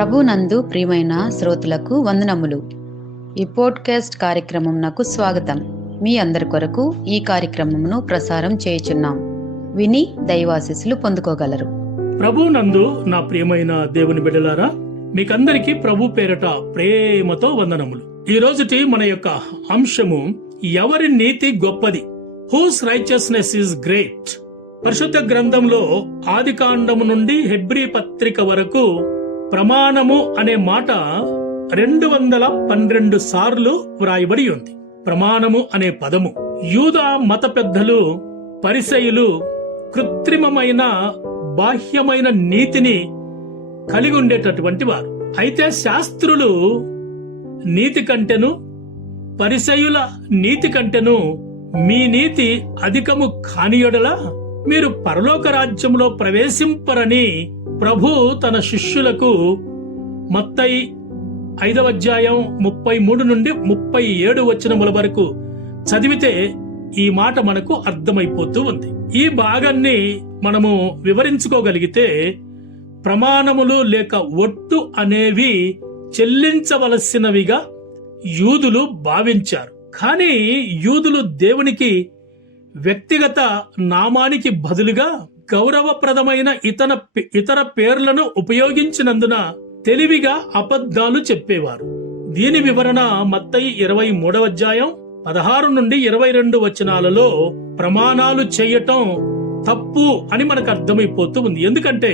ప్రభునందు ప్రియమైన శ్రోతలకు వందనములు. ఈ పోడ్కాస్ట్ కార్యక్రమం నాకు స్వాగతం. మీ అందరి కొరకు ఈ కార్యక్రమమును ప్రసారం చేయుచున్నాం. విని దైవాశీస్సులు పొందుకోగలరు. ప్రభునందు నా ప్రియమైన దేవుని బిడ్డలారా, మీకందరికీ ప్రభు పేరట ప్రేమతో వందనములు. ఈ రోజుటి మన యొక్క అంశము, ఎవరి నీతి గొప్పది, హూస్ రైచియస్నెస్ ఈజ్ గ్రేట్. పరిశుద్ధ గ్రంథంలో ఆదికాండము నుండి హెబ్రీ పత్రిక వరకు ప్రమాణము అనే మాట 212 సార్లు వ్రాయబడి ఉంది. ప్రమాణము అనే పదము యూదా మత పెద్దలు, పరిసయ్యులు కృత్రిమమైన బాహ్యమైన నీతిని కలిగి ఉండేటటువంటి వారు. అయితే శాస్త్రులు నీతి కంటెను, పరిసయ్యుల నీతి కంటెను మీ నీతి అధికము కానియడలా మీరు పరలోక రాజ్యంలో ప్రవేశింపరని ప్రభు తన శిష్యులకు మత్తయి 5వ అధ్యాయం 33 నుండి 37 వచనముల వరకు చదివితే ఈ మాట మనకు అర్థమైపోతూ ఉంది. ఈ భాగాన్ని మనము వివరించుకోగలిగితే, ప్రమాణములు లేక ఒట్టు అనేవి చెల్లించవలసినవిగా యూదులు భావించారు. కానీ యూదులు దేవునికి వ్యక్తిగత నామానికి బదులుగా గౌరవప్రదమైన ఇతర పేర్లను ఉపయోగించినందున తెలివిగా అబద్ధాలు చెప్పేవారు. దీని వివరణ మత్తయి 23వ అధ్యాయం 16 నుండి 22 వచనాలలో ప్రమాణాలు చేయటం తప్పు అని మనకు అర్థమైపోతూ ఉంది. ఎందుకంటే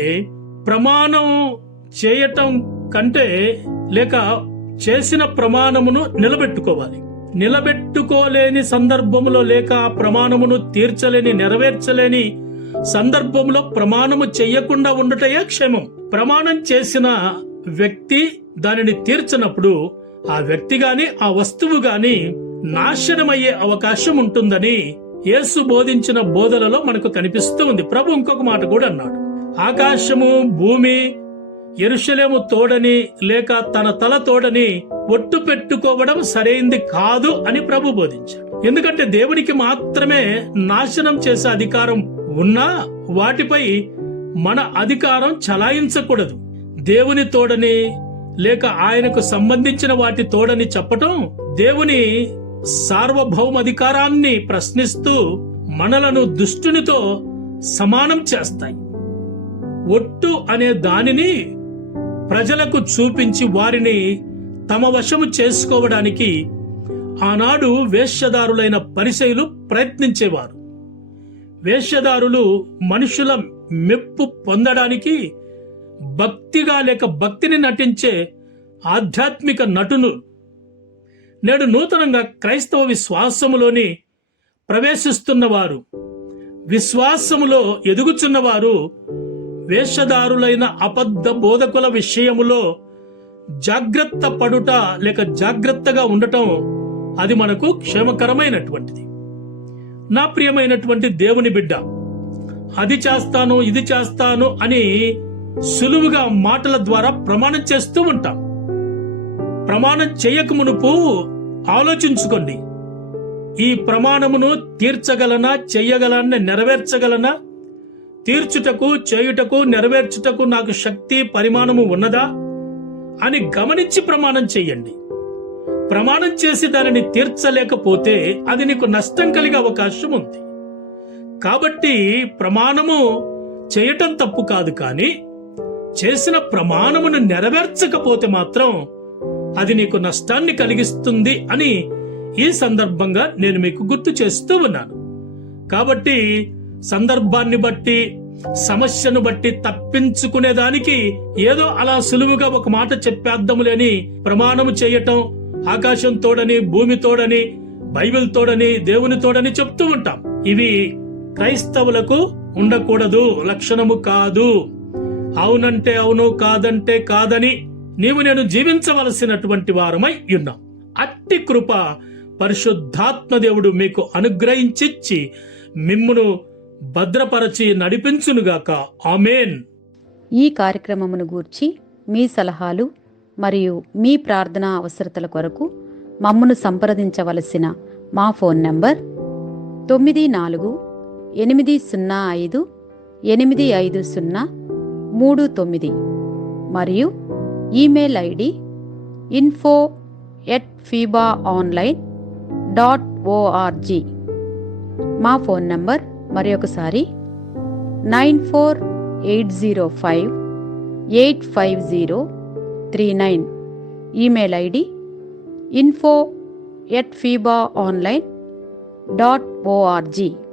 ప్రమాణం చేయటం కంటే లేక చేసిన ప్రమాణమును నిలబెట్టుకోవాలి. నిలబెట్టుకోలేని సందర్భములో లేక ప్రమాణమును తీర్చలేని, నెరవేర్చలేని సందర్భంలో ప్రమాణము చెయ్యకుండా ఉండటయే క్షేమం. ప్రమాణం చేసిన వ్యక్తి దానిని తీర్చనప్పుడు ఆ వ్యక్తి గాని ఆ వస్తువు గాని నాశనమయ్యే అవకాశం ఉంటుందని యేసు బోధించిన బోధలలో మనకు కనిపిస్తూ ఉంది. ప్రభు ఇంకొక మాట కూడా అన్నాడు, ఆకాశము భూమి యెరూషలేము తోడని లేక తన తల తోడని ఒట్టు పెట్టుకోవడం సరైంది కాదు అని ప్రభు బోధించాడు. ఎందుకంటే దేవునికి మాత్రమే నాశనం చేసే అధికారం ఉన్నా వాటిపై మన అధికారం చలాయించకూడదు. దేవుని తోడని లేక ఆయనకు సంబంధించిన వాటి తోడని చెప్పటం దేవుని సార్వభౌమాధికారాన్ని ప్రశ్నిస్తూ మనలను దుష్టునితో సమానం చేస్తాయి. ఒట్టు అనే దానిని ప్రజలకు చూపించి వారిని తమ వశము చేసుకోవడానికి ఆనాడు వేశ్యదారులైన పరిసయ్యులు ప్రయత్నించేవారు. వేశ్యదారులు మనుషుల మెప్పు పొందడానికి భక్తిగా లేక భక్తిని నటించే ఆధ్యాత్మిక నటులు. నేడు నూతనంగా క్రైస్తవ విశ్వాసములోని ప్రవేశిస్తున్నవారు, విశ్వాసములో ఎదుగుచున్నవారు వేషధారులైన అబద్ధ బోధకుల విషయములో జాగ్రత్త పడుట లేక జాగ్రత్తగా ఉండటం అది మనకు క్షేమకరమైనటువంటిది. నా ప్రియమైనటువంటి దేవుని బిడ్డ, అది చేస్తాను ఇది చేస్తాను అని సులువుగా మాటల ద్వారా ప్రమాణం చేస్తూ ఉంటాం. ప్రమాణం చేయక మునుపు ఆలోచించుకోండి, ఈ ప్రమాణమును తీర్చగలనా, చెయ్యగలనా, నెరవేర్చగలనా, తీర్చుటకు, చేయుటకు, నెరవేర్చుటకు నాకు శక్తి పరిమాణము ఉన్నదా అని గమనించి ప్రమాణం చెయ్యండి. ప్రమాణం చేసి దానిని తీర్చలేకపోతే అది నీకు నష్టం కలిగే అవకాశం ఉంది. కాబట్టి ప్రమాణము చేయటం తప్పు కాదు, కానీ చేసిన ప్రమాణమును నెరవేర్చకపోతే మాత్రం అది నీకు నష్టాన్ని కలిగిస్తుంది అని ఈ సందర్భంగా నేను మీకు గుర్తు చేస్తూ ఉన్నాను. కాబట్టి సందర్భాన్ని బట్టి, సమస్యను బట్టి తప్పించుకునేదానికి ఏదో అలా సులువుగా ఒక మాట చెప్పేద్దాములేని ప్రమాణము చేయటం, ఆకాశం తోడని, భూమి తోడని, బైబిల్ తోడని, దేవుని తోడని చెప్తూ ఉంటాం. ఇవి క్రైస్తవులకు ఉండకూడదు, లక్షణము కాదు. అవునంటే అవును, కాదంటే కాదని నీవు నేను జీవించవలసినటువంటి వారమై ఉన్నాం. అట్టి కృప పరిశుద్ధాత్మ దేవుడు మీకు అనుగ్రహించిచ్చి మిమ్మును భద్రపరచి నడిపించునుగాక. ఆమేన్. ఈ కార్యక్రమమును గూర్చి మీ సలహాలు మరియు మీ ప్రార్థనా అవసరతల కొరకు మమ్మను సంప్రదించవలసిన మా ఫోన్ నంబర్ 9480585039 మరియు ఈమెయిల్ ఐడి info@fibaonline.org. మా ఫోన్ నంబర్ మరొకసారి 9480585039. Email ID info@fibaonline.org.